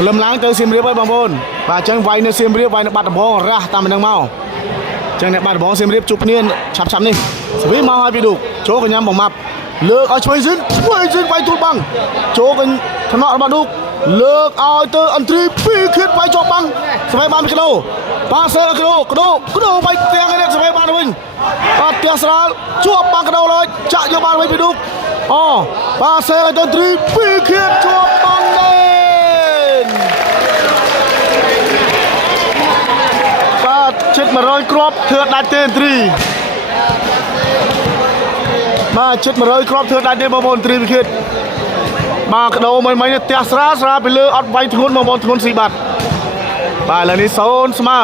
ព្រលឹមឡើងទៅសៀមរាបហើយបងប្អូនបាទអញ្ចឹងវាយនៅសៀមរាបវាយនៅបាត់ដំបងរះតាមនឹងមកអញ្ចឹងអ្នកបាត់ដំបងសៀមរាបជួបគ្នាឆាប់នេះសវីមកឲ្យពីឌូចូលកញ្ញាំបងម៉ាប់លើកឲ្យឆ្វេងស៊ីនវាយទូលបាំងចូលកថ្នាក់របស់ឌូលើកឲ្យទៅអន្ត្រី2ខៀតវាយជាប់បាំងសវីបានពីកដោប៉ាសើកដោវាយទាំងនេះសវីបានវិញបាទផ្ទះស្រាលជាប់បាំងកដោលើចាក់យកបានវិញពីឌូអូប៉ាសើឲ្យទៅអន្ត្រី2ខៀតជាប់បាំងជិត100គ្រាប់ធ្វើដាច់ទេអន្ត្រីបាទជិត100គ្រាប់ធ្វើដាច់ទេបងប្អូនអន្ត្រីវិឃាតបាទកដោមិញនេះផ្ទះស្រាពីលើអត់វាយធ្ងន់បងប្អូនធ្ងន់ស៊ីបាត់បាទឥឡូវនេះ0ស្មើ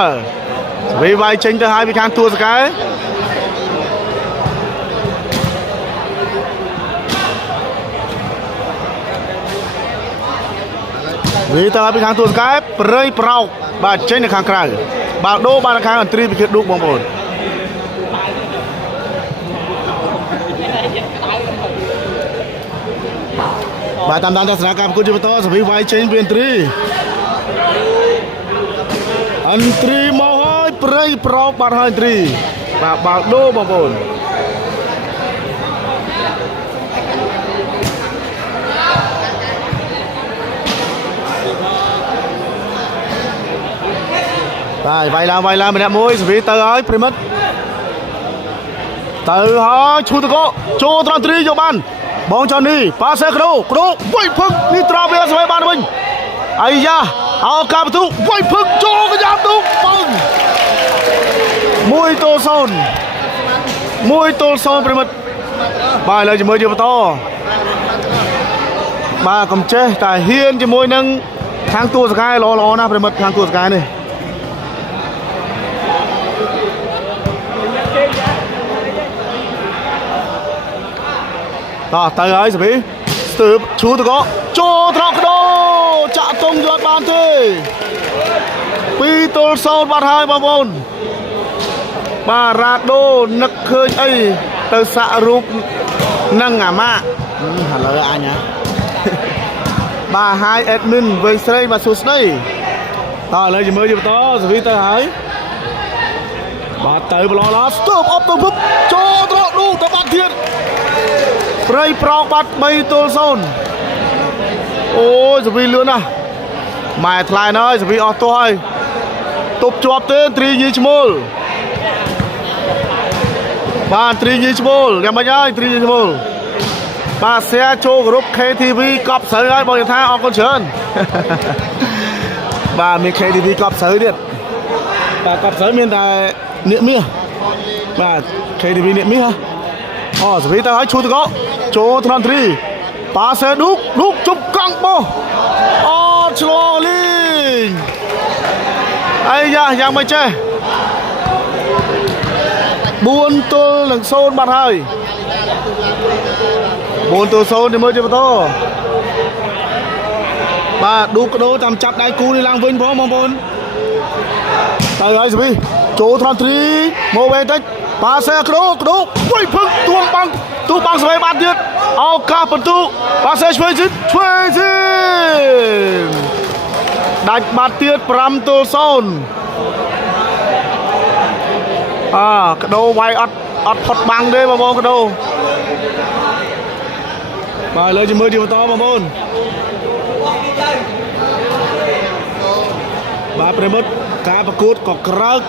វាវាយចេញទៅហើយពីខាងតួសកែវាទៅពីខាងតួសកែប្រៃប្រោកបាទចេញនៅខាងក្រៅបាទដូរបានខាងអន្ត្រីវិឃាតឌូបងប្អូនបាទតាមដានទស្សនកម្មប្រកួតជាបន្តសវីវាយចេញពីអន្ត្រីមកហើយប្រៃប្រោកបាត់ហើយអន្ត្រីបាទបាល់ដូរបងប្អូនបាទវាយឡើងម្នាក់មួយសវីទៅហើយប្រិមិត្តទៅហើយឈូតកោចូលត្រង់ត្រីយកបានបងចនីប៉ាសេក្រូវាយភឹកនេះត្រង់វាសវីបានវិញអាយ៉ាអោកាបន្ទុវាយភឹកចូលកញ្ញាទុបឹង1-0ប្រិមិត្តបាទឥឡូវជាមួយជាបន្តបាទកុំចេះតែហ៊ានជាមួយនឹងខាងតួសកែល្អណាស់ប្រិមិត្តខាងតួសកែនេះតោះទៅហើយសវីស្ទើបឈូតកោចូលត្រង់កដោចាក់តុងយកបានទេ2-0បាត់ហើយបងប្អូនបាទរ៉ាដូនឹកឃើញអីទៅសាក់រូបនឹងអាម៉ាក់ឥឡូវអញហ៎បាទ Hi admin វែងស្រីបាទសួស្ដីតោះឥឡូវជាមួយយបន្តសវីទៅហើយបាទទៅប្រឡងឡាស្ទើបអប់ទៅពុបចូលត្រង់ឌូទៅបាត់ទៀតប្រៃប្រោកបាត់3-0អូយសវីលឿនណាស់ម៉ែថ្លៃណាស់ហើយសវីអស់ទោះហើយទប់ជាប់ទេត្រីយីឈ្មោលបាទត្រីយីឈ្មោលយ៉ាងម៉េចហើយត្រីយីឈ្មោលបាទแชร์ចូលក្រុម KTV កប់ស្រូវហើយបងថាអរគុណច្រើនបាទមាន KTV កប់ស្រូវទៀតបាទកប់ស្រូវមានតែនាគមាសបាទ KTV នាគមាសអូសវីទៅឲ្យឈូតកោចូលថ្នាក់ត្រីប៉ាសេឌូកជប់កង់បោះអូឆ្លងលីងអាយ៉ាយ៉ាងមិនចេះ4-0បាត់ហើយ4-0ជាមួយជាបន្តបាទឌូកដោតាមចាប់ដៃគូនេះឡើងវិញផងបងប្អូនទៅហើយសវីចូលថ្នាក់ត្រីមកវិញតិចប៉ាសេក្រូវាយភឹកទួងបាំងស្វេបានទៀតឱកាសបន្ទុប៉ាសេឆ្វេងស៊ីដាច់បាត់ទៀត5-0កដោវាយអត់ផុតបាំងទេបងប្អូនកដោបាទលើជាមួយទីបន្តបងប្អូនបាទប្រិមិត្តការប្រកួតក៏ក្រើក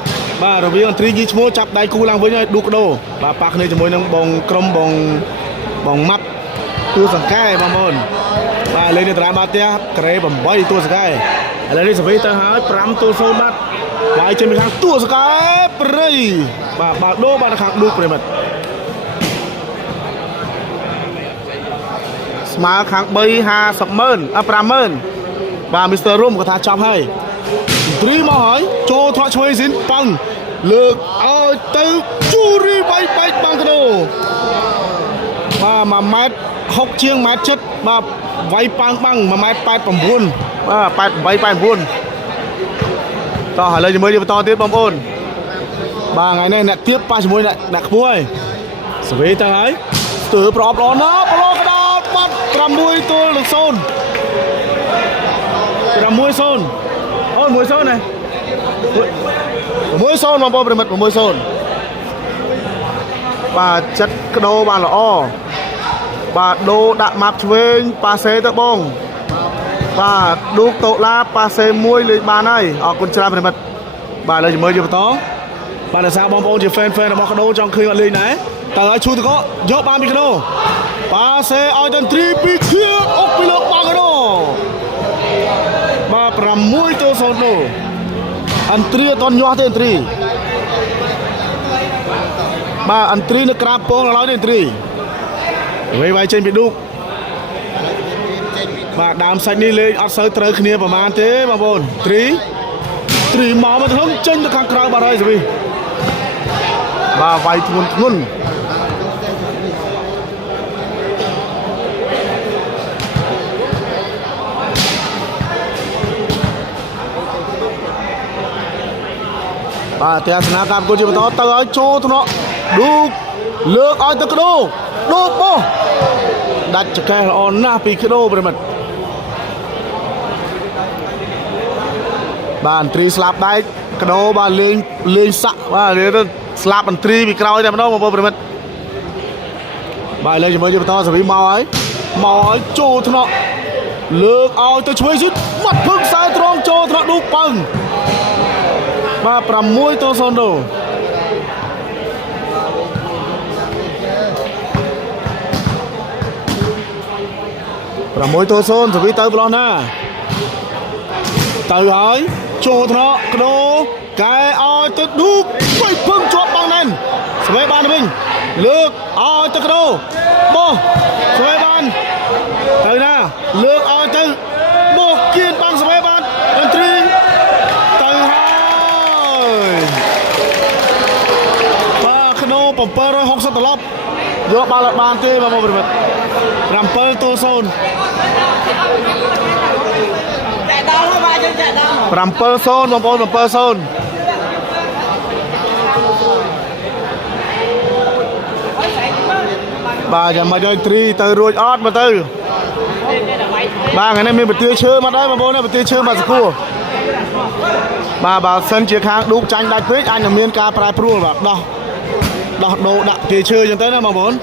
បាទរវាងអន្ត្រីយីឈ្មោះចាប់ដៃគូឡើងវិញហើយឌូកដោបាទប៉ះគ្នាជាមួយនឹងបងក្រុមបងម៉ាប់តួសង្កែបងប្អូនបាទលេងនៅតារាបាល់ផ្ទះក្រេ8តួសង្កែឥឡូវនេះសវីទៅហើយ5-0បាត់វាយចេញពីខាងតួសង្កែព្រៃបាទបាល់ដូបាទខាងឌូកប្រិមិត្តស្មើខាង3 50,000 50,000បាទមីស្ទ័ររុំគាត់ថាចាប់ហើយត្រីមកហើយចូលថក់ឆ្វេងស៊ីនប៉ឹងលើកឲ្យទៅជូរីវាយបែកបាំងកដោបាទ1ម៉ែត្រ6ជាង1ម៉ែត្រ7បាទវាយប៉ាំងបាំង1ម៉ែត្រ89បាទ88 89តោះឥឡូវជាមួយបន្តទៀតបងប្អូនបាទថ្ងៃនេះអ្នកទៀបប៉ះជាមួយអ្នកខ្ពស់ហើយសវេទៅហើយស្ទើរប្រអប់ល្អណាស់ប្រឡងកដោបាត់6-0 6-0អូ1-0ណា6-0បងប្អូនប្រិមិត្ត6-0បាទចិត្តកដោបានល្អបាទដូរដាក់ម៉ាប់ឆ្វេងប៉ាសេទៅបងបាទឌូកតូឡាប៉ាសេមួយលេងបានហើយអរគុណច្រើនប្រិមិត្តបាទឥឡូវមើលយកបន្តបាទដោយសារបងប្អូនជា fan របស់កដោចង់ឃើញអត់លេងដែរតើឲ្យឈូតកយកបានពីកដោប៉ាសេឲ្យទៅ3 2ខៀវអុកពីលើបាល់កដោបាទ6-0ដូអន្ត្រីអត់ញាស់ទេអន្ត្រីបាទអន្ត្រីនៅក្រាបពងឡើយទេអន្ត្រីវាយចេញពីឌូកបាទដើមសាច់នេះលេងអត់សូវត្រូវគ្នាប្រហែលទេបងប្អូនត្រីមកមកទៅចេញទៅខាងក្រៅបាត់ហើយសវីបាទវាយធ្ងន់បាទទស្សនាការប្រកួតជាបន្តទៅឲ្យចូលថ្នាក់ឌូកលើកឲ្យទៅកដោបោះដាច់ចកេះល្អណាស់ពីកដោប្រិមិត្តបាទអន្ត្រីស្លាប់ដែកកដោបាទលេងសាក់បាទទៅស្លាប់អន្ត្រីពីក្រោយតែម្ដងបងប្អូនប្រិមិត្តបាទឥឡូវជាមួយជាបន្តសវីមកឲ្យចូលថ្នាក់លើកឲ្យទៅឆ្វេងស៊ីមាត់ភឹកខ្សែត្រង់ចូលថ្នាក់ឌូកប៉ឹងបាទ6-0ដូ6-0សវីទៅប្លោះណាទៅហើយចូលថ្នាក់កដោកែឲ្យទៅឌូកបីភឹងជាប់បងណែនស្វេបានវិញលើកឲ្យទៅកដោបោះស្វេបានទៅណាលើកឲ្យទៅបោះគៀនបងស្វេបានអន្ត្រីទៅហើយបាទកដោ760ត្រឡប់យកបាល់អត់បានទេបងប្អូន7-0 7-0បងប្អូន7-0បាទចាំមកយកត្រីទៅរួចអត់មកទៅបាទថ្ងៃនេះមានប្រទាឈើមកដែរបងប្អូនប្រទាឈើមកសកួរបាទបើសិនជាខាងឌូកចាញ់ដាច់ពេកអាចនឹងមានការប្រែប្រួលបាទដោះដូរដាក់ទាឈើអញ្ចឹងទៅណាបងប្អូន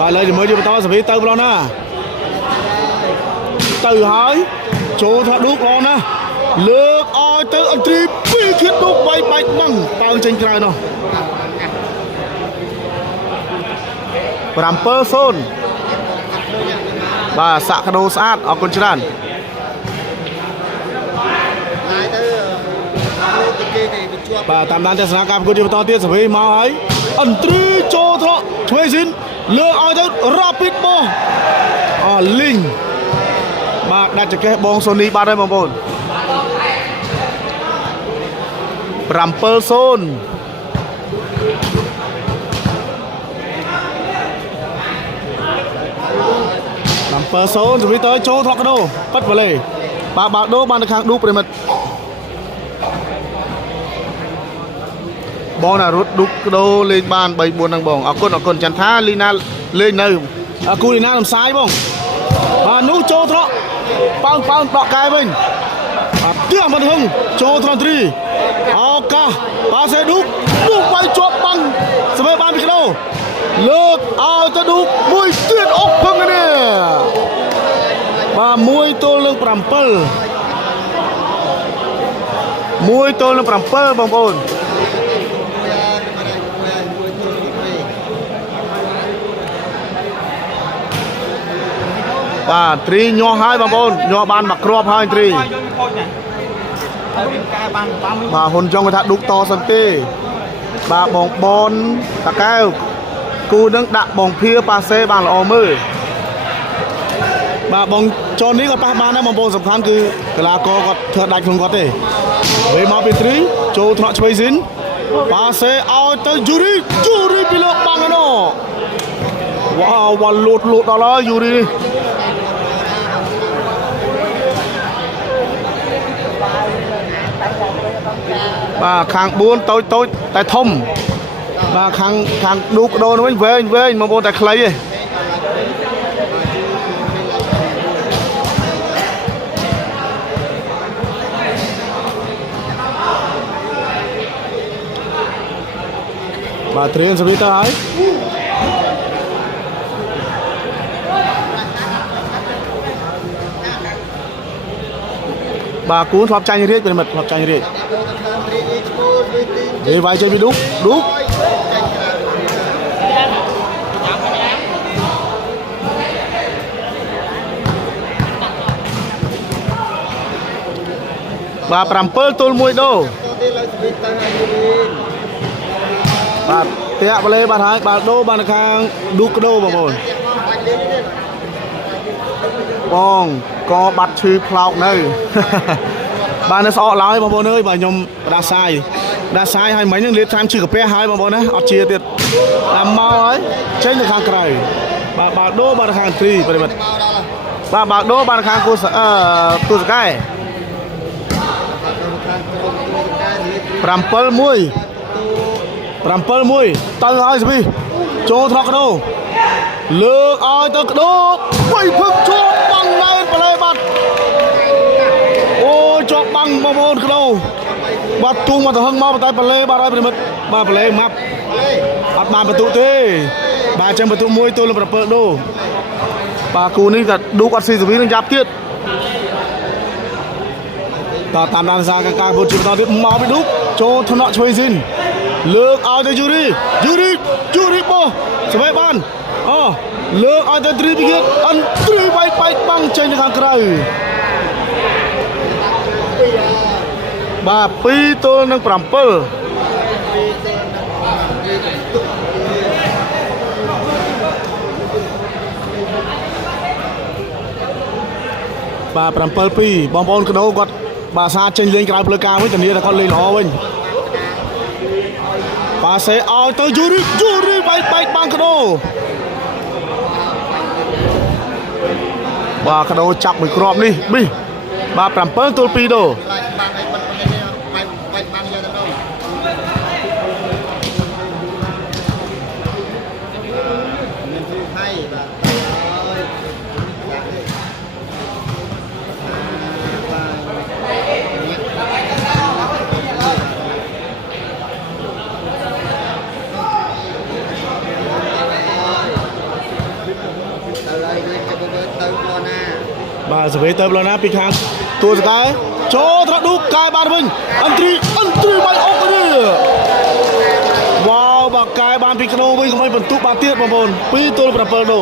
បាទឥឡូវជាមួយយកបន្តសវីទៅប្លោះណាទៅហើយចូលថាឌូកល្អណាស់លើកឲ្យទៅអន្ត្រី2ខៀវឌូកបែកបាំងប៉ើចេញក្រៅនោះ7-0បាទសាក់កដោស្អាតអរគុណច្រើនបាទតាមដានទស្សនាការប្រកួតជាបន្តទៀតសវីមកហើយអន្ត្រីចូលថ្នាក់ឆ្វេងស៊ីនលើកឲ្យទៅរ៉ាពីតបោះលីងបាទដាច់ចកេះបងសូនីបាត់ហើយបងប្អូន7-0 សវីទៅចូលថ្នាក់កដោប៉ិតវ៉ាឡេបាទបាល់ដូបានទៅខាងឌូប្រិមិត្តបងណារត់ឌុកដោលេងបាន 3-4 ហ្នឹងបងអរគុណចន្ទថាលីណាលេងនៅគូលីណារំសាយបងបាទនោះចូលត្រកប៉ោងដកកែវិញបាទទះមកហឹងចូលត្រត្រីឱកាសប៉ាសេឌុកបាយជាប់បាំងស្មើបានពីកដោលើកឲ្យទៅឌុកមួយទៀតអុកភឹងនេះបាទ1-7 បងប្អូនបាទត្រីញាស់ហើយបងប្អូនញាស់បានមកគ្រាប់ហើយត្រីបាទហ៊ុនចង់គាត់ថាឌុកតសិនទេបាទបងបនតាកែវគូនឹងដាក់បងភៀប៉ាសេបានល្អមើលបាទបងចននេះក៏ប៉ះបានដែរបងប្អូនសំខាន់គឺកីឡាករគាត់ធ្វើដាច់ក្នុងគាត់ទេពេលមកពីត្រីចូលថ្នាក់ឆ្វេងស៊ីនប៉ាសេឲ្យទៅយូរីពីលើបាំងឯណោវ៉ាវលូតដល់ហើយយូរីនេះបាទខាង4តូចតែធំបាទខាងឌូកដោនោះវិញវែងបងប្អូនតែខ្លីទេ បាទត្រៀមសវិតទៅហើយបាទគូនធ្លាប់ចាញ់រាជប្រិមិត្តធ្លាប់ចាញ់រាជនិយាយវាយចេញពីឌុកបាទ7ទល់1ដូបាទតាក់បលេបាទហើយបាទដូបាទនៅខាងឌុកដូបងប្អូនបងក៏បាត់ឈឺផ្លោកនៅបាទនៅស្អកឡើយបងប្អូនអើយបាទខ្ញុំផ្ដាសាយហើយមិញនឹងលាតតាមឈឺកាពះហើយបងប្អូនណាអត់ជាទៀតតាមមកហើយចេញទៅខាងក្រៅបាទបាល់ដូបាទខាងទ្រីប្រិមិត្តបាទបាល់ដូបាទខាងគូទូសកែ7-1ទៅហើយស្ពីចូលត្រកដោលើកឲ្យទៅកដោបីភឹកជាប់បាំងណែនបលេបាត់អូជាប់បាំងបងប្អូនកដោបាត់ទូមកទៅហឹងមកតែបលេបាត់ហើយប្រិមិត្តបាទបលេម៉ាប់អត់បានបន្ទុទេបាទចឹងបន្ទុ1ទល់នឹង7ដូបាទគូនេះក៏ឌូកអត់ស៊ីសវីនឹងយ៉ាប់ទៀតតតាមដានសារការពុតជាបន្តទៀតមកពីឌូកចូលថ្នាក់ឆ្វេងស៊ីនលើកឲ្យទៅយូរីបោះស្វែបានអូលើកឲ្យទៅទ្រីពីទៀតអន្ទ្រីបែកបាំងចេញទៅខាងក្រៅបាទ2ទល់នឹង7បាទ7-2បងប្អូនកដោគាត់បាទសាចេញលេងក្រៅផ្លូវការវិញធានាថាគាត់លេងល្អវិញបាទសេឲ្យទៅយូរីបែកបាំងកដោបាទកដោចាប់មួយគ្រាប់នេះប៊ីបាទ7ទល់2ដូបាទសវេទៅប្លូណាពីខាងទួសកែចូលត្រឌូកែបានវិញអន្ទ្រីបាយអុកនេះវ៉ាវបាទកែបានពីក្នូវិញកុំឲ្យបន្ទុកបានទៀតបងប្អូន2ទល់7ដូ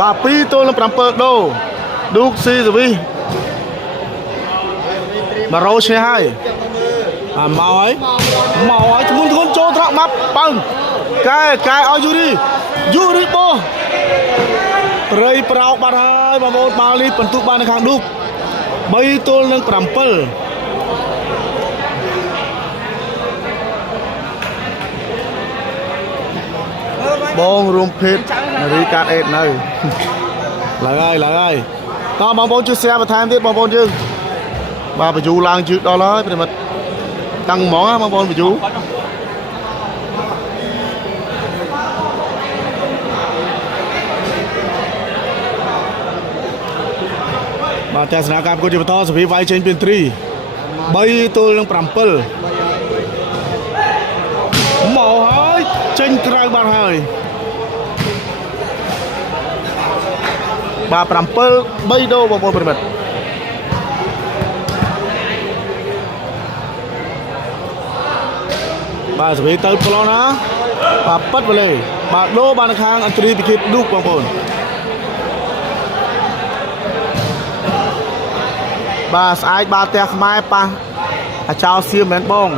បាទ2ទល់នឹង7ដូឌូកស៊ីសវីបារ៉ូឈេហើយមកហើយធ្ងន់ចូលត្រកម៉ាប់បើកែឲ្យយូរីបោះព្រៃប្រោកបាត់ហើយបងប្អូនបាល់នេះបន្ទុកបាននៅខាងឌូក3ទល់នឹង7បងរួមភេទនារីកាតអេតនៅឡើងហើយតោះបងប្អូនជួយ share បន្ថែមទៀតបងប្អូនយើងបាទបញ្យូឡើងជឺដល់ហើយប្រិមិត្តតាំងហ្មងបងប្អូនបញ្យូបាទទស្សនាការប្រកួតជាបន្តសវីវាយចេញពីទ្រី3ទល់នឹង7មកហើយចេញក្រៅបាត់ហើយបាទ7-3ដូបងប្អូនប្រិមិត្តបាទសវីទៅប្លូណាបាទប៉ាត់វលេបាទដូបានខាងអន្ទ្រីពីគិតឌូកបងប្អូនបាទស្អែកបាល់ផ្ទះខ្មែរប៉ះអាចោសៀមមែនបង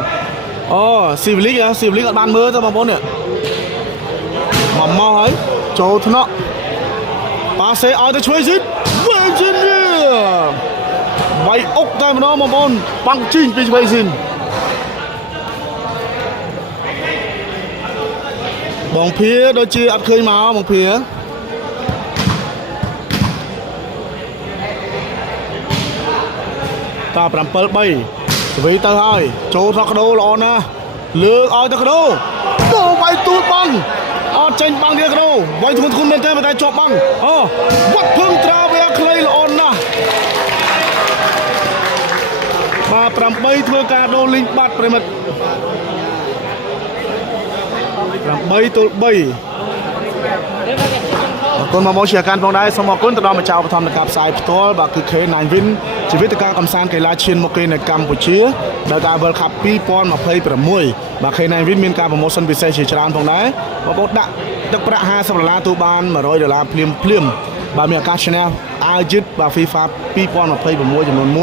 អូស៊ីវលីកអត់បានមើលទេបងប្អូននេះមកហើយចូលថ្នាក់ប៉ាសេឲ្យទៅឆ្វេងស៊ីនវិញស៊ីនវាយអុកតែម្ដងបងប្អូនបាំងជីងពីឆ្វេងស៊ីនបងភៀដូចជាអត់ឃើញមកបងភៀតា7-3ស្វីទៅហើយចូលថកដោល្អណាស់លើកឲ្យទៅកដោវាយទូតបាំងអត់ចេញបាំងទៀតកដោវាយធ្ងន់មែនទេតែជាប់បាំងអូវត្តភឹងត្រាវាខ្លីល្អណាស់ បាទ 8 ធ្វើការដូរលីងបាត់ប្រិមិត្ត 8 ទល់ 3 អរគុណមកជាការផងដែរសូមអរគុណទៅដល់ម្ចាស់ឧបត្ថម្ភនៃការផ្សាយផ្ទាល់បាទគឺ K9 Win ជាវេទិកាកំសាន្តកីឡាឈានមុខគេនៅកម្ពុជាដោយការ World Cup 2026 បាទ K9 Win មានការ promotion ពិសេសជាច្រើនផងដែរបងប្អូនដាក់ទឹកប្រាក់$50ទូបាន$100ភ្លាមបាទមានឱកាសឈ្នះអាវយឺតបាទ FIFA 2026ចំនួន1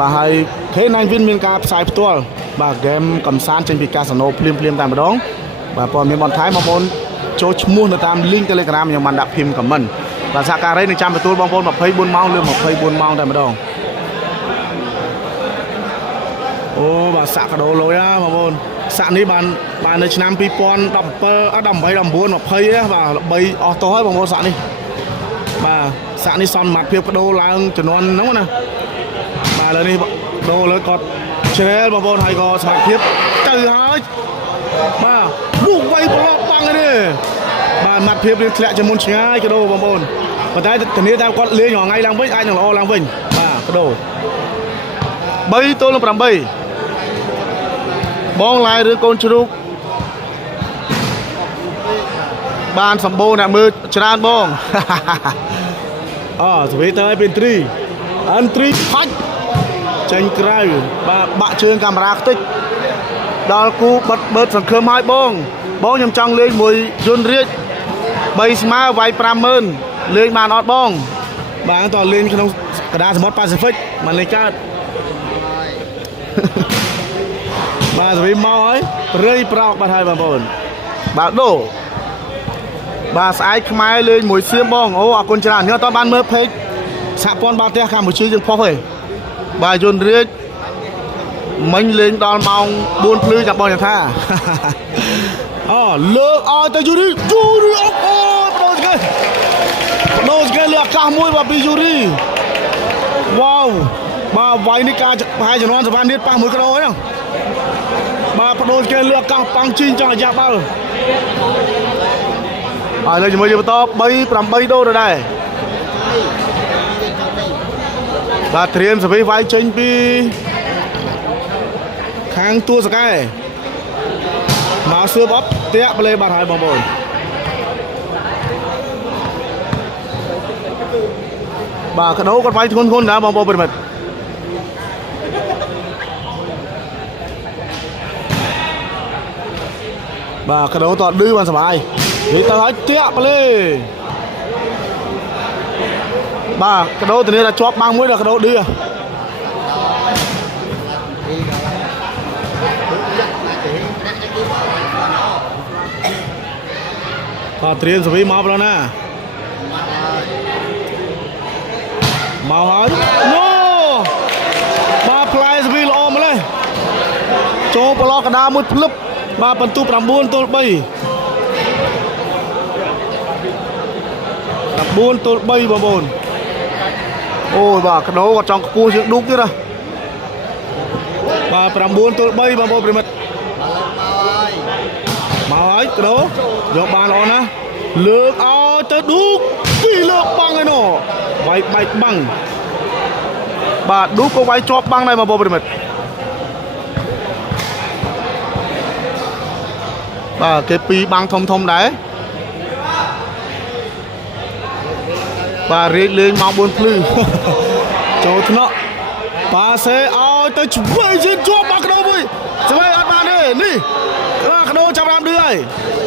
បាទហើយ K9 Win មានការផ្សាយផ្ទាល់បាទ game កំសាន្តចេញពីកាស៊ីណូភ្លាមតែម្ដងបាទព័ត៌មានបន្ថែមបងប្អូនចូលឈ្មោះនៅតាម link Telegram ខ្ញុំបានដាក់ pin comment បាទសហការីនឹងចាំទទួលបងប្អូន24ម៉ោងលើ24ម៉ោងតែម្ដងអូបាទសាក់កដោលុយណាបងប្អូនសាក់នេះបាននៅឆ្នាំ2017 18 19 20បាទល្បីអស់តោះហើយបងប្អូនសាក់នេះបាទសាក់នេះសមត្ថភាពកដោឡើងចំនួនហ្នឹងណាបាទឥឡូវនេះដូរលើគាត់ជ្រែលបងប្អូនហើយក៏សមត្ថភាពទៅហើយបាទនោះវាយប្រឡប់បាំងនេះបាទមាត់ភាពនឹងធ្លាក់ជាមុនឆ្ងាយកដោបងប្អូនប៉ុន្តែធានាថាគាត់លេងថ្ងៃឡើងវិញអាចនឹងល្អឡើងវិញបាទកដោ3 ទល់នឹង 8បងឡាយឬកូនជ្រូកបានសម្បូរអ្នកមើលច្រើនបងស្វីទៅឲ្យเป็น3 entry ផាច់ចេញក្រៅបាទបាក់ជើងកាមេរ៉ាខ្ទេចដល់គូបិទសង្ឃឹមឲ្យបងខ្ញុំចង់លេងមួយយន្តរាជ3ស្មើវាយ 50000 លេងបានអត់បងបាទតោះលេងក្នុងកណ្ដាលសមុទ្រប៉ាស៊ីហ្វិកមិនលេងកើតបាទស្វីមកហើយព្រៃប្រោកបាត់ហើយបងប្អូនបាទដូបាទស្អែកខ្មែរលេងមួយសៀមបងអូអរគុណច្រើនខ្ញុំអត់បានមើល page សហព័ន្ធបាល់ទះកម្ពុជាយើងផុសទេបាទយន្តរាជមិញលេងដល់ម៉ោង 4 ភ្លឺចាំបងថាលើកឲ្យទៅយូរីអូបដូរគេលើអាកាសមួយបាទពីយូរីវ៉ាវបាទវាយនេះការប្រហែលជំនាន់សវណ្ណនេះប៉ះមួយកដោហ្នឹងបាទបដូរគេលើអាកាសប៉ង់ជីងចង់អាយ៉ាបាល់ហើយលើជាមួយយើងបន្ត 3 8 ដូរទៅដែរបាទត្រៀមសវីវាយចេញពីខាងតួសកែមកសឿបអប់តាក់ប្លេបាត់ហើយបងប្អូនបាទកដោគាត់វាយធ្ងន់ណាបងប្អូនប្រិមិត្តបាទកដោតឌឺបានសុបាយនិយាយទៅឲ្យតាក់ប្លេបាទកដោធានាថាជាប់បាំងមួយដល់កដោឌឺត្រៀមសវីមកប្រូណាមកហើយណូបាទផ្លែសវីល្អម្លេះចូលប្រឡោះកដាមួយភ្លឹបបាទបន្ទុ9 ទល់ 3 9 ទល់ 3បងប្អូនអូយបាទកដោគាត់ចង់ខ្ពស់ជាងឌូកទៀតហ៎បាទ9 ទល់ 3បងប្អូនប្រិមិត្តមកហើយកដោយកបានល្អណាស់លើកឲ្យទៅឌូកពីលើកបាំងឯណោវាយបែកបាំងបាទឌូកក៏វាយជាប់បាំងដែរបងប្អូនប្រិមិត្តបាទគេពីរបាំងធំដែរបាទរៀកលេងម៉ោង 4 ភ្លឺចូលថ្នាក់ប៉ាសេឲ្យទៅឆ្វេងជាជាប់បាក់កដោមួយឆ្វេងអត់បានទេនេះកដោចាប់ដើមឌឺហើយ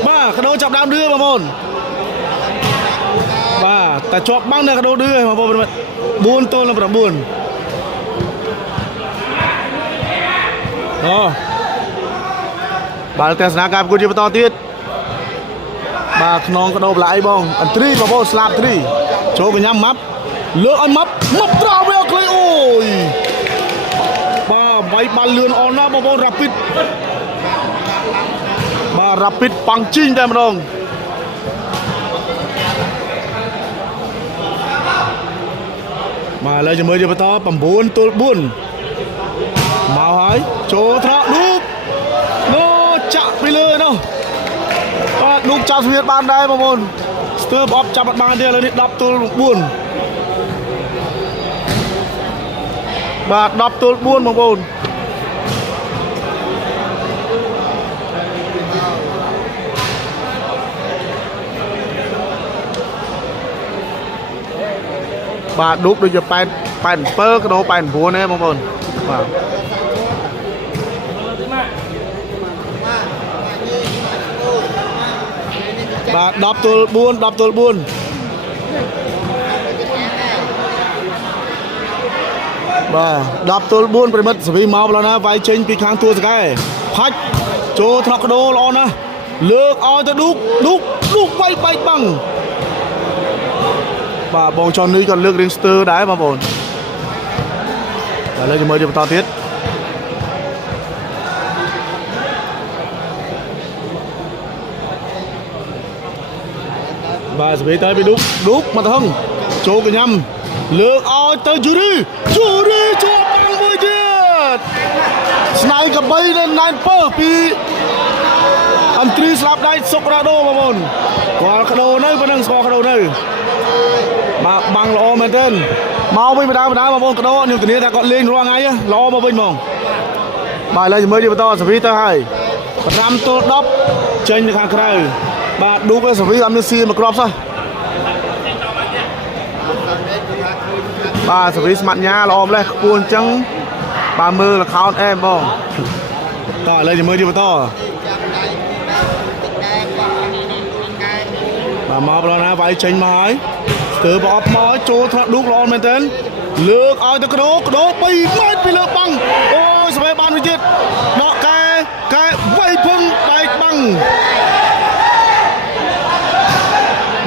បាទកដោចាប់ដើមឌឺបងប្អូនបាទតែជាប់បាំងនៅកដោឌឺហើយបងប្អូន4 ទល់នឹង 9បាទទស្សនាការប្រកួតជាបន្តទៀតបាទខ្នងកដោប្លាយបងអន្ត្រីបងប្អូនស្លាប់ត្រីចូលកញ្ញាម៉ាប់លើកឲ្យម៉ាប់ត្រោវាក្លេអូយបាទវាយបាល់លឿនអនណាបងប្អូនរ៉ាពីតបាទរ៉ាពីតប៉ង់ជីងតែម្ដងបាទឥឡូវជាមួយយើងបន្ត 9 ទល់ 4 មកហើយចូលត្រកឌូកណូចាក់ពីលើនោះបាទឌូកចាប់ស្វៀតបានដែរបងប្អូនស្ទើបអប់ចាប់អត់បានទេឥឡូវនេះ10 ទល់ 4 បាទ10ទល់4បងប្អូនបាទឌុកដូចជា87 គីឡូ89ទេបងប្អូនបាទបាទ10ទល់4 10ទល់4បាទ10ទល់4ប្រិមិត្តសវីមកแล้วណាវាយចេញពីខាងតួសកែផាច់ចូលថ្នាក់កដោល្អណាស់លើកឲ្យទៅឌុកវាយបែកបាំងបាទបងចននេះក៏លើករៀងស្ទើរដែរបងប្អូនឥឡូវជាមួយទៀតបន្តទៀតបាទសវីទៅពីឌុកមកទៅហឹងចូលកញ្ញាំលើកឲ្យទៅយូរីជាប់បាំងមួយទៀតស្នៃកបីនៅណែនពើពីអន្ត្រីស្លាប់ដៃសុករ៉ាដូបងប្អូនគាត់កដោនៅប៉ុណ្ណឹងស្គាល់កដោនៅបាទបាំងល្អមែនទែនមកវិញបដាបងប្អូនកដោខ្ញុំធានាថាគាត់លេងរាល់ថ្ងៃល្អមកវិញហ្មងបាទឥឡូវជាមួយទៀតបន្តសវីទៅហើយ5ទល់10ចេញទៅខាងក្រៅបាទឌុកសវីអត់មានសៀមកគ្រាប់សោះបាទសវីស្មាត់ញ៉ាល្អម្លេះខ្ពស់អញ្ចឹងបាទមើលលខោនអែមបងតឥឡូវជាមួយទៀតបន្តបាទមកប្រណាវាយចេញមកហើយស្ទើរប្រអប់មកចូលថ្នាក់ឌុកល្អមែនទែនលើកឲ្យទៅកដោ3ម៉ែត្រពីលើបាំងអូយសវីបានវិញទៀតដកកែវាយភឹងបែកបាំង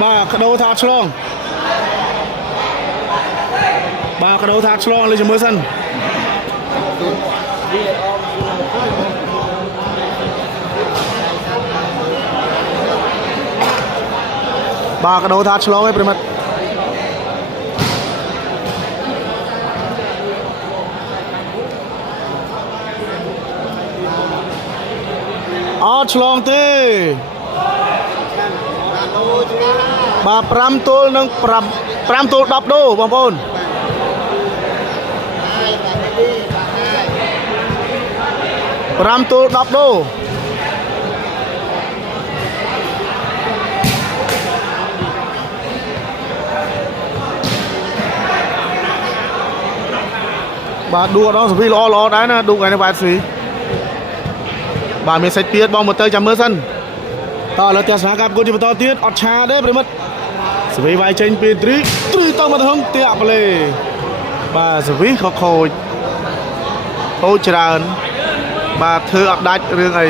បាទកដោថាឆ្លងបាទកដោថាឆ្លងលើជាមួយសិនបាទកដោថាឆ្លងឯប្រិមិត្តអត់ឆ្លងទេបាទ5ទល់និង5ទល់10ដូបងប្អូន5ទល់10ដូបាទឌូអត់ដល់សវីល្អដែរណាឌូថ្ងៃនេះបាទស៊ីបាទមានសាច់ទៀតបងមកទៅចាំមើលសិនតឥឡូវទស្សនាការប្រកួតជាបន្តទៀតអត់ឆាទេប្រិមិត្តសវីវាយចេញពីទ្រីទៅមកទៅហឹងទាក់ប្លេបាទសវីខូចច្រើនបាទធ្វើអត់ដាច់រឿងអី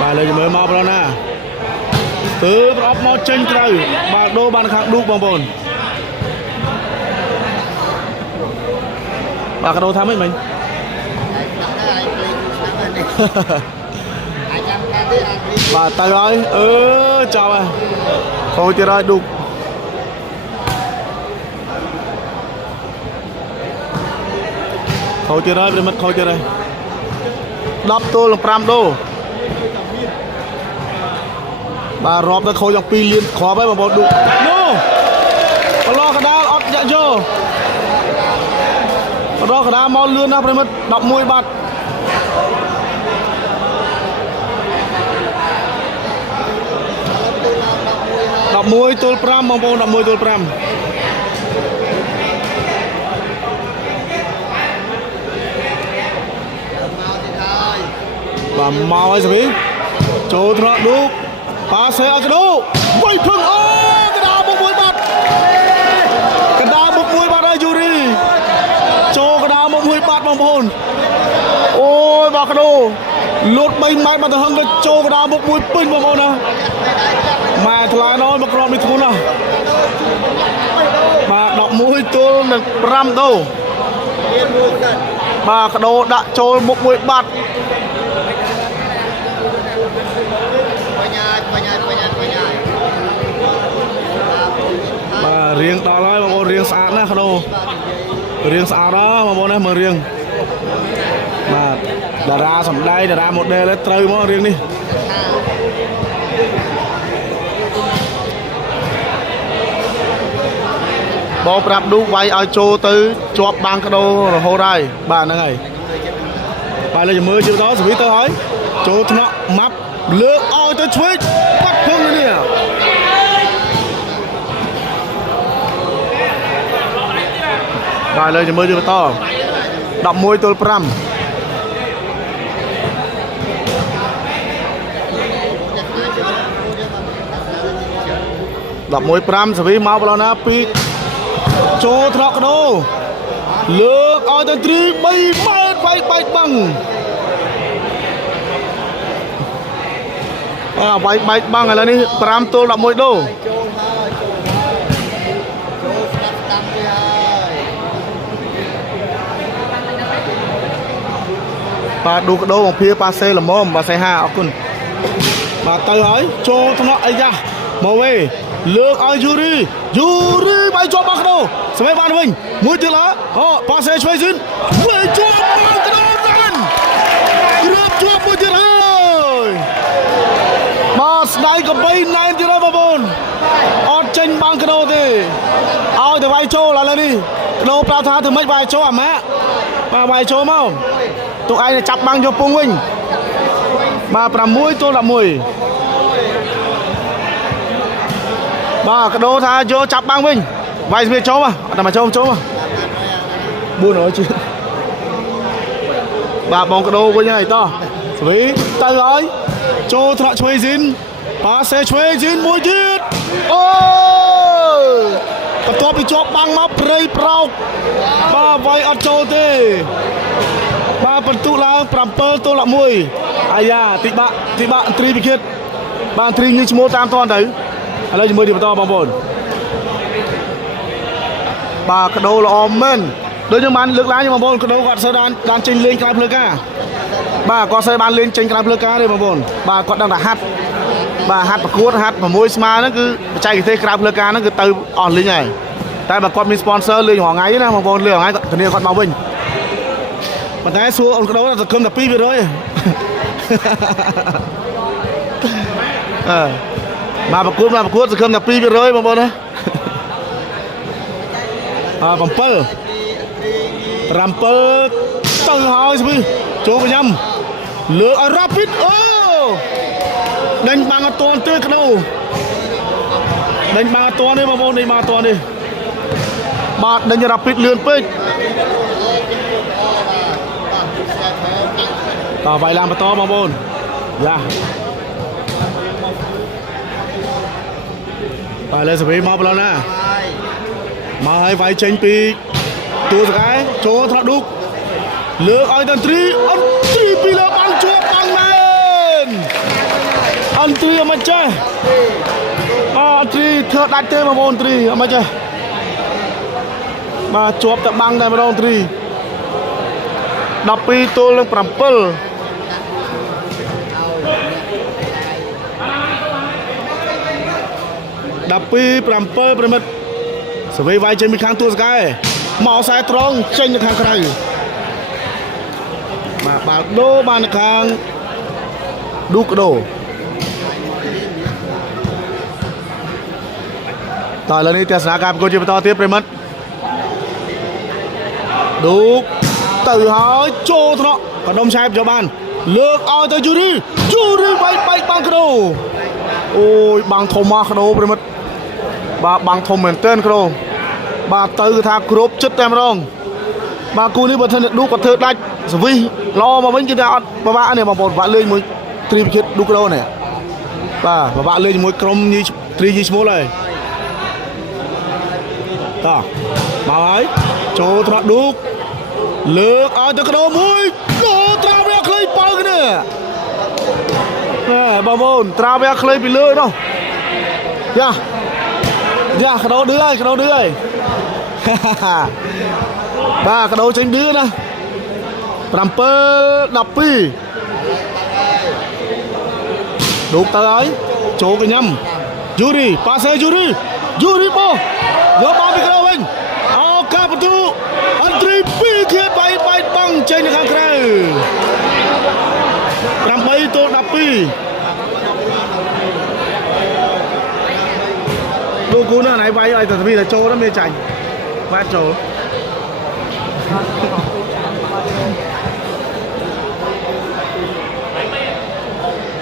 បាទលើមើលមកប្រណាធ្វើប្រអប់មកចេញក្រៅបាទដូរបានខាងឌុកបងប្អូនបាទកដោថាម៉េចមិញបាទទៅហើយចាប់ហើយខូចទៀតហើយឌុកខូចទៀតហើយប្រិមិត្តខូចទៀតហើយ10ទល់នឹង5ដូបាទរាប់ទៅខូចយ៉ាង2លានគ្រាប់ហើយបងប្អូនឌុកនោះបឡោកដាលអត់យ៉ាក់យោបឡោកដាលមកលឿនណាស់ប្រិមិត្ត11បាត់11ទល់5បងប្អូន11ទល់5បាទមកហើយសវីចូលថ្នាក់ឌុកប៉ាសេឲ្យកដោវាយភឹងអូកដាបុក1បាត់កដាបុក1បាត់ហើយយូរីចូលកដាបុក1បាត់បងប្អូនអូយបាទកដោលូត3ម៉ែត្រមកទៅហឹងទៅចូលកដាបុក1ពេញបងប្អូនណាម៉ែថ្លាណោមកក្រមនេះធ្ងន់ណាស់បាទ11ទល់នឹង5ដូបាទកដោដាក់ចូលមុខ1បាត់បាទរៀងដល់ហើយបងប្អូនរៀងស្អាតណាស់កដោរៀងស្អាតហ៎បងប្អូនណាមើលរៀងបាទតារាសម្ដែងតារា model ត្រូវមករៀងនេះ បងប្រាប់ឌូវាយឲ្យចូលទៅជាប់បាំងកដោរហូតហើយបាទហ្នឹងហើយបាទលើមើលជឿដល់សវីទៅហើយចូលថ្នាក់ម៉ាប់លើកឲ្យទៅឆ្វេងបាត់ភឹងនេះបាទលើមើលជឿបន្ត11 ទល់ 5 11-5 សវីមកបឡណាពីចូលថ្នាក់កដោលើកឲ្យទៅទ្រី3ម៉ែត្របែកបាំងបែកបាំងឥឡូវនេះ5 ទល់ 11 ដូបាទឌូកដោបង្ភាប៉ាសេល្មមប៉ាសេ5អរគុណបាទទៅហើយចូលថ្នាក់អាយ៉ាមកវេលើកឲ្យយូរីបាយជាប់បាល់កដោស្វេបានវិញមួយទៀតឡាអូប៉ាសេឆ្វេងជិនវិញជាប់បាល់កដោបានគ្រាប់ជាប់មួយទៀតហើយបាទស្ដាយកបីណែនទៀតហើយបងប្អូនអត់ចេញបាល់កដោទេឲ្យទៅវាយចូលឥឡូវនេះកដោប្រាប់ថាធ្វើម៉េចវាយចូលអាម៉ាបាទវាយចូលមកទុកឯងចាប់បាំងយកពងវិញបាទ6 ទល់ 11បាទកដោថាយកចាប់បាំងវិញវាយស្វាចូលមកអត់តែមកចូលមក400ជឿបាទបងកដោវិញហើយតោះស្វីទៅហើយចូលថ្នាក់ឆ្វេងស៊ីនប៉ាសេឆ្វេងស៊ីនមួយទៀតអូបន្ទាប់ពីជាប់បាំងមកព្រៃប្រោកបាទវាយអត់ចូលទេបាទបន្ទុកឡើង7 ទល់ 11អាយ៉ាទីបាក់ទ្រីវិគិតបាទទ្រីញីឈ្មោះតាមតនទៅឥឡូវជាមួយទីបន្តបងប្អូនបាទកដោល្អមែនដូចខ្ញុំបានលើកឡើងបងប្អូនកដោគាត់សូវបានចេញលេងក្រៅផ្លូវការបាទគាត់សូវបានលេងចេញក្រៅផ្លូវការទេបងប្អូនបាទគាត់ដឹងតែហាត់បាទហាត់ប្រកួតហាត់6ស្មើហ្នឹងគឺបច្ចេកទេសក្រៅផ្លូវការហ្នឹងគឺទៅអស់លេងហើយតែបើគាត់មាន sponsor លេងរាល់ថ្ងៃណាបងប្អូនលេងរាល់ថ្ងៃគាត់ធានាគាត់មកវិញប៉ុន្តែសួរអូនកដោតែគឹមតែ 2% មកប្រកួតសង្ឃឹមតែ 2% បងប្អូនណា7 ទៅហើយស្វីចូលកញ្ញាំលើកឲ្យរ៉ាពីតអូដេញបាំងអត់ទាន់ទេកដោដេញបាំងអត់ទាន់ទេបងប្អូនដេញបាំងអត់ទាន់ទេបាទដេញរ៉ាពីតលឿនពេកតវាយឡើងបន្តបងប្អូនយ៉ាបាទលើសវីមកប្លន់ណាមកឲ្យវាយចេញពីទួសកែចូលថ្នាក់ឌូកលើកឲ្យទៅទ្រីអត់ទ្រីពីលើបាំងជាប់បាំងមែនអត់ទ្រីអត់មិនចេះអត់ទ្រីធ្វើដាច់ទេបងប្អូនទ្រីអត់មិនចេះបាទជាប់តែបាំងតែម្ដងទ្រី12 ទល់ នឹង 7 12 7 ប្រិមិត្តសវីវាយចេញពីខាងទួសកែមកខ្សែត្រង់ចេញទៅខាងក្រៅបាទបាល់ដូបានទៅខាងឌូកដោតើឥឡូវនេះទស្សនាការប្រកួតជាបន្តទៀតប្រិមិត្តឌូកទៅហើយចូលថ្នាក់កដុំឆែបយកបានលើកឲ្យទៅយូរីវាយបែកបាំងកដោអូយបាំងធំមកកដោប្រិមិត្តបាទបាំងធំមែនទែនក្រូបាទទៅគឺថាគ្រប់ចិត្តតែម្ដងបាទគូនេះបើថាឌូគាត់ធ្វើដាច់សវីល្អមកវិញគឺថាអត់ពិបាកនេះបងប្អូនពិបាកលេងមួយទ្រីវិគិតឌូក្រូនេះបាទពិបាកលេងជាមួយក្រុមញីទ្រីញីឈ្មោះហើយតោះមកហើយចូលត្រក់ឌូកលើកឲ្យទៅក្រូមួយក្រូត្រាវវាខ្លីបើគ្នាបងប្អូនត្រាវវាខ្លីពីលើនោះយ៉ាកដោឌឺហើយបាទកដោចេញឌឺណា7 12ឌូកទៅហើយចូលកញ្ញាំយូរីប៉ាសេយូរីបោះយកបាល់ពីក្រៅវិញអូកាបន្ទូអន្ត្រី2ឃៀតបែកបាំងចេញទៅខាងក្រៅ8 ទល់ 12គូណាណៃវាយឲ្យតែទ្វីតែចូលទៅមានចាញ់ quá trời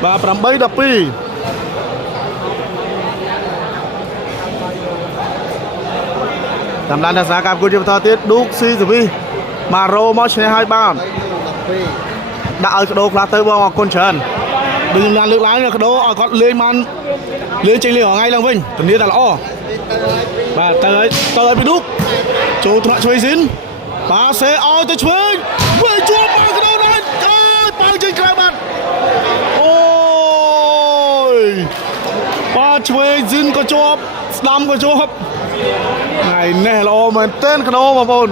ba pram bay đập pi tầm đàn đặc giá cặp của chúng ta tiết đúc si rồi vi mà rô máu xe hai ba đã ở đồ là tới bao con trần đừng làm lực lái là đồ ở con lên man lên trên liều ngay lang vinh tầmนี้là lo và tới bị đúc chỗ thọ chơi dính ba xe oi tới chơi về chúa ba cái đâu này ơi ba trên cái mặt ôi ba chơi dính có chộp đâm có chộp này nè lo mà tên cái đâu mà bồn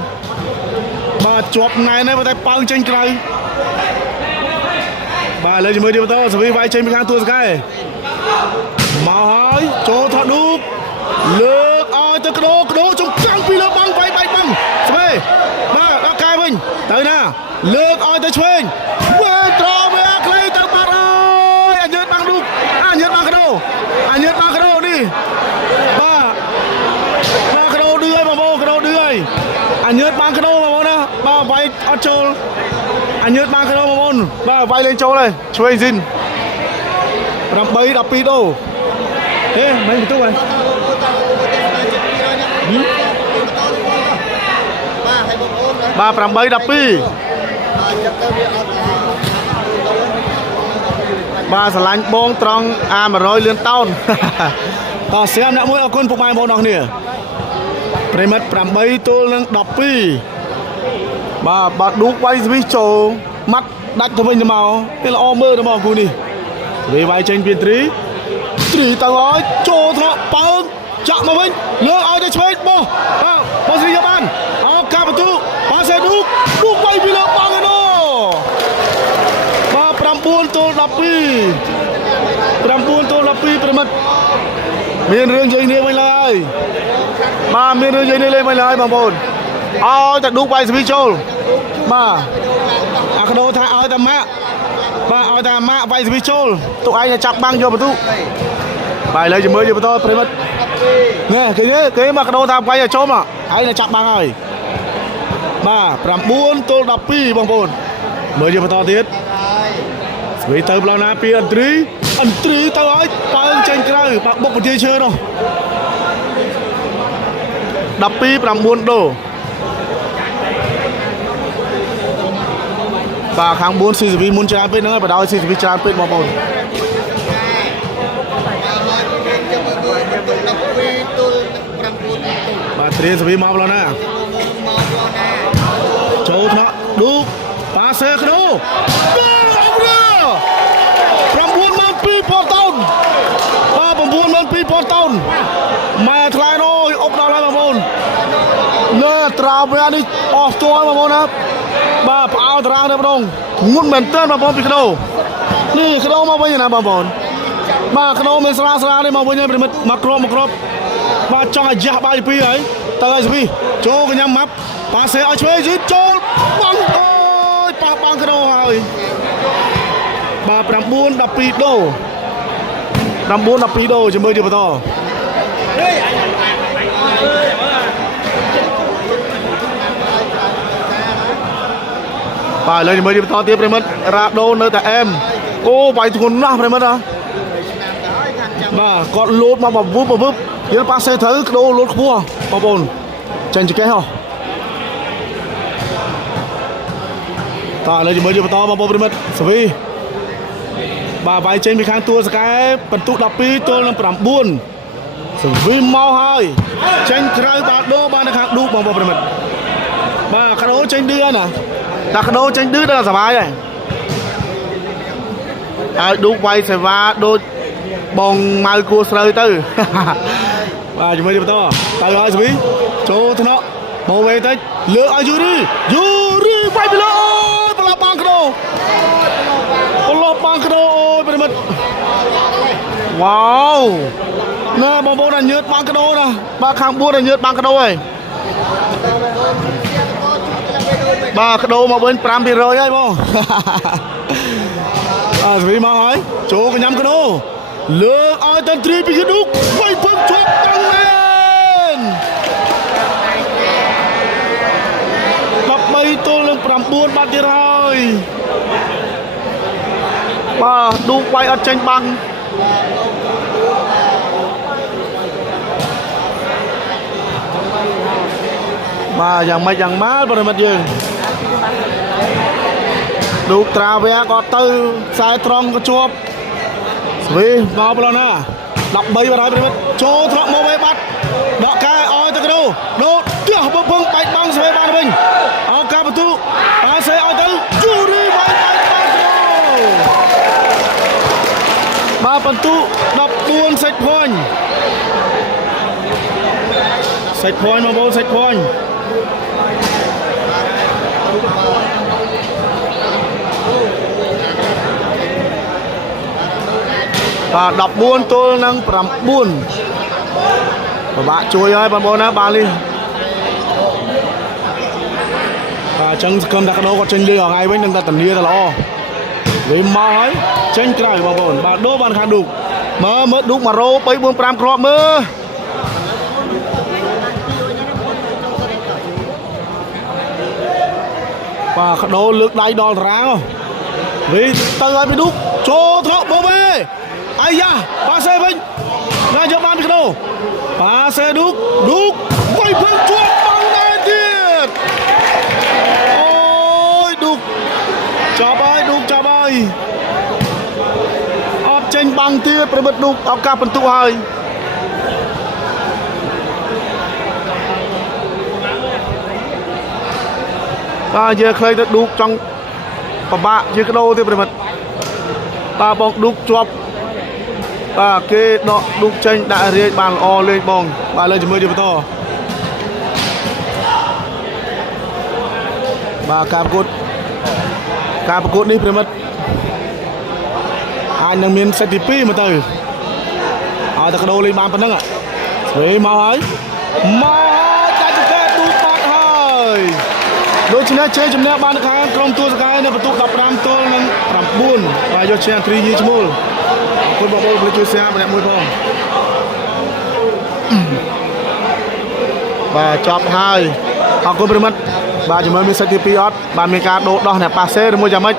ba chộp này này vào tay ba trên cái ba lấy mới đi vào tao rồi vai trên bên ngang tua cái màu hỏi chỗ thọ đúc lược oi tới cái đồ trong trăng phi lơ băng bay băng rồi ba đã cài mình tới nè lược oi tới chơi về trò về cây tới ba ơi anh nhớ băng đúc nhớ băng cái đồ đi ba cái đồ đưa mà bô cái đồ đưa anh nhớ băng cái đồ mà bô nè ba vai ở châu anh nhớ băng cái đồ mà bô ba vai lên châu này chơi zin làm bay đập pi đâu thế mấy một chút này ba pram bay đập pi ba sờ lạnh bông trong mà rồi liên taoต่อเสียมนะมวยเอาคนพวกไม้บอลนอกเนี่ยเปรมัดปรำใบตัวเรื่องดับปีมาบัดดูไว้สวิโจมัดดักทำไมจะเมาเนี่ยเราอ้อมเมื่อจะมองกูนี่เวไว้เชนเปลี่ยนตรีต่างร้อยโจทะเปิงจับมาวิ่งเลือกเอาจะช่วยบอลสิริยาบันเอากาประตูมาเสดูไว้พี่เลือกบังกันโน่มาปรำบุญตัวดับปีปรำบุญตัวดับปีเปรมัดมีเรื่องใหญ่เนี่ยไม่เลยมามีเรื่องใหญ่เนี่ยเลยไม่เลยบางคนเอาแต่ดูไปสปิโชมาอาคาโดท่าเอาแต่มาเอาแต่มาไปสปิโชตัวไอ้จะจับบังโยประตูไปเลยจะมือโยประตูเปรมัดเนี่ยcáiมาคาโดท่าไปจะชมอ่ะไอ้จะจับบังเลยมาปรำบุญตัวดับปีบางคนมือโยประตูทิศสวีเติมเรานะปีอันตรีตาไอ้ปางเจนกระปากบกปฏิเชอร์เนาะดับปีปรำบุญโดปากหางบุญสี่สิบวิมุนจานเป็นนั่งไปดาวสี่สิบวิจานเป็นมาบอลมาเตรียมสิบวิมาบอลนะโจทนะดูปาเซคโนปรำบุญมันปีพอต้นป้าปรำบุญมันปีพอต้นมาทลายโน่อบดาวไล่มาบนเนื้อตราเบียนี่ออกตัวมาบนนะป้าเอาตราเนี่ยมาลงงุ่นเหม็นเต้นมาบนปีกระโดนี่กระโดมาบนยังไงมาบนมากระโดเป็นสลาเนี่ยมาบนยังเป็นมากรอบมาจ้องยักษ์ใบปีไอ้ตาไอ้สิพี่โจกันยังมับป้าเสียเอาช่วยจิโจบังโอ้ยป้าบังกระโดไอ้ba pram buôn đập pi đô pram buôn đập pi đô chỉ mới đi vào to bài lên mới đi vào to tiếp đây mất ra đô nơi tại em ô bài thùng nào đây mất à mà còn lốt mà vúp hiện pa xe thấy đô lốt cua bao bồn chân chỉ cái hả ta lên mới đi vào to bao bồn đây mất svi bà vai trên bị kháng tua cái bật tụ đập pi tôi làm pram buôn vì mau hơi tranh khai bà đô ba nó kháng đu bằng bộ mình bà khá đô tranh đưa nè ta khá đô tranh đưa đó là sao bài này đu quay sẽ va đô bông mai cua sơi tư bà chúng mới đi to tay ơi gì chỗ thế nó bầu về tới lựa ai Yuri quay đi lựa bà băng cái đồ bang kado ôi bật wow nè bông bông là nhớt bang kado nè ba khang buôn là nhớt bang kado này ba kado mà bên pram bị rồi ấy bông vì mà hỏi chỗ cái nhắm kado lừa ai tên tri bị đúc quay phim chốt tăng lên 14បាត់ទៀតហើយបាទឌូកវាយអត់ចេញបាំងបាទយ៉ាងម៉េចយ៉ាងម៉ាល់ប្រិមិត្តយើងឌូកត្រាវែក៏ទៅខ្សែត្រង់ក៏ជាប់ស្វីមកប្លណា13បាត់ហើយប្រិមិត្តចូលត្រកមកវិញបាត់ដកកែឲ្យទៅគ្រូដូតទះពឹងបែកបាំងស្វីបានវិញអោការបន្ទូអាសេឲ្យទៅយូរីវាយបែកបាំងបាទបន្ទូ14 set point មកបង set point បាទ14ទល់នឹង9ពិបាកជួយហើយបងប្អូនណាបាទនេះបាទអញ្ចឹងសង្ឃឹមថាកដោគាត់ចេញលឿនថ្ងៃវិញនឹងតែធានាទៅល្អវិញមកហើយចេញក្រៅបងប្អូនបាទដូរបានខាងឌូកមើលឌូក100 3 4 5គ្រាប់មើលបាទកដោលើកដៃដល់តារាងវិញទៅឲ្យពីឌូកចូលត្រកមកវិញអាយ៉ាប៉ាសេវិញណាយកបានពីកដោប៉ាសេឌូកវាយផងជាប់បាំងដែរទៀតអូយឌូកចាប់ហើយអត់ចេញបាំងទៀតប្រិមិត្តឌូកឱកាសបន្ទុកហើយបាទយើខ្លីទៅឌូកចង់ពិបាកជាកដោទៀតប្រិមិត្តបាទបងឌូកជាប់បាទគេដកឌូកចេញដាក់រាជបានល្អលេងបងបាទលើជាមួយទៀតបន្តបាទការប្រកួតនេះប្រិមិត្តអាចនឹងមានសេតទី2មកទៅឲ្យតែកដោលេងបានប៉ុណ្ណឹងស្វេមកហើយដាច់ចង្កេះឌូកបាត់ហើយដូច្នេះជ័យជំនះបានខាងក្រុមទួលសកែនៅបន្ទុក15ទល់នឹង9បាទយកឈ្នះគ្រីយីឈ្មោលអរគុណបងប្អូនជួយ share ម្នាក់មួយផងបាទចប់ហើយអរគុណប្រិមិត្តបាទជំរឿនមានសិតទី2អត់បាទមានការដូរដោះអ្នកប៉ាសេឬមួយយ៉ាងម៉េច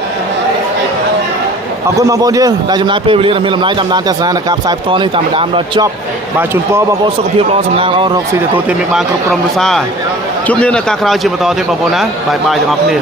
អរគុណបងប្អូនយើងដែលចំណាយពេលវេលាដ៏មានតម្លៃតាមដានទស្សនានៃការផ្សាយផ្ទាល់នេះតាមដានដល់ចប់បាទជូនពរបងប្អូនសុខភាពល្អសំណាងល្អរកស៊ីទទួលទានមានបានគ្រប់ក្រុមគ្រួសារជួបគ្នានៅការក្រោយជាបន្តទៀតបងប្អូនណាបាយទាំងអស់គ្នា